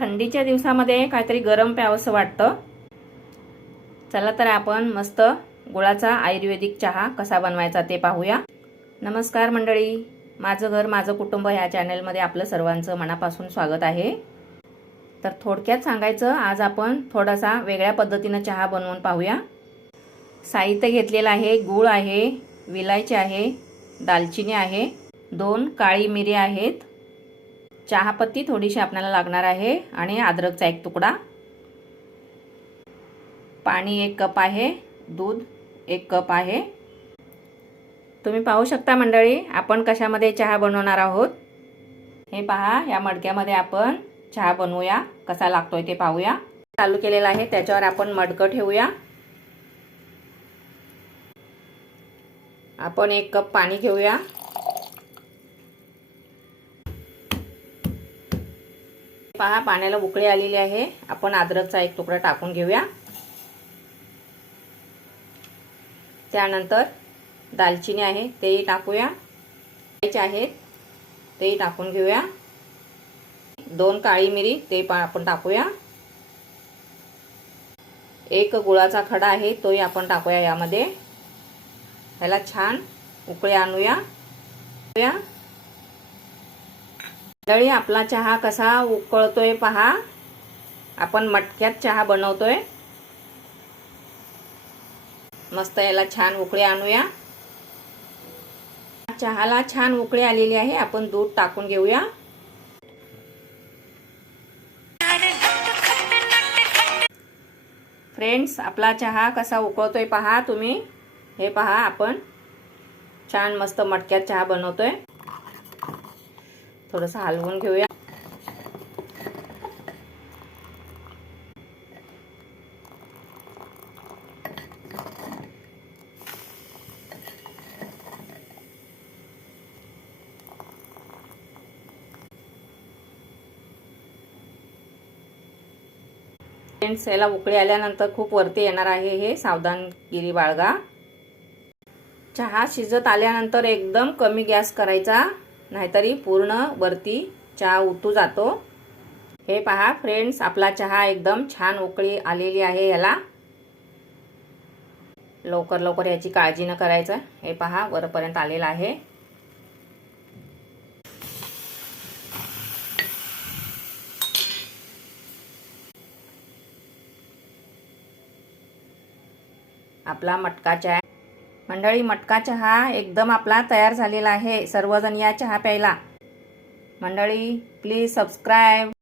थंडीच्या दिवसामध्ये काहीतरी गरम प्यावंसं वाटतं। चला तर आपण मस्त गुळाचा आयुर्वेदिक चहा कसा बनवायचा ते पाहूया। नमस्कार मंडळी, माझं घर माझं कुटुंब ह्या चॅनलमध्ये आपलं सर्वांचं मनापासून स्वागत आहे। तर थोडक्यात सांगायचं, आज आपण थोडासा वेगळ्या पद्धतीने चहा बनवून पाहूया। साहित्य घेतलेलं आहे, गूळ आहे, विलायची आहे, दालचिनी आहे, 2 काळी मिरी आहेत, चहापत्ती थोडीशी आपल्याला लागणार आहे आणि अद्रकचा एक तुकडा, पाणी 1 कप आहे, दूध 1 कप आहे। तुम्ही पाहू शकता मंडळी, आपण कशामध्ये चहा बनवणार आहोत। हे पहा, या मडक्यामध्ये आपण चहा बनवूया। कसा लागतोय ते पाहूया। चालू केलेला आहे, त्याच्यावर आपण मडकं ठेवूया। आपण 1 कप पाणी घेऊया। पहा, पाण्याला उकळी आलेली आहे। आपण अद्रकचा एक तुकडा टाकून घेऊया। त्यानंतर दालचिनी आहे तेही टाकूया, आहेत तेही टाकून घेऊया। 2 काळी मिरी ते आपण टाकूया। 1 गुळाचा खडा आहे तोही आपण टाकूया यामध्ये। ह्याला छान उकळी आणूया। मंडळी, आपला चहा कसा उकळतोय पहा। आपण मटक्यात चहा बनवतोय। मस्त याला छान उकळी आणूया। चहाला छान उकळी आलेली आहे, आपण दूध टाकून घेऊया। फ्रेंड्स, आपला चहा कसा उकळतोय पहा तुम्ही। हे पहा, आपण छान मस्त मटक्यात चहा बनवतोय। थोडंसं हलवून घेऊया। फ्रेंड्स, याला उकळी आल्यानंतर खूप वरती येणार आहे, हे सावधानगिरी बाळगा। चहा शिजत आल्यानंतर एकदम कमी गॅस करायचा, नाहीतरी पूर्ण वरती चहा उतू जातो। हे पहा फ्रेंड्स, आपला चहा एकदम छान उकळी आलेली आहे। याला लवकर लवकर याची काळजी न करायचं। हे पहा, वरपर्यंत आलेला आहे। आपला मटका चहा मंडळी, मटका चहा एकदम आपला तयार झालेला आहे। सर्वजण या चहा प्यायला। मंडळी, प्लीज सबस्क्राइब।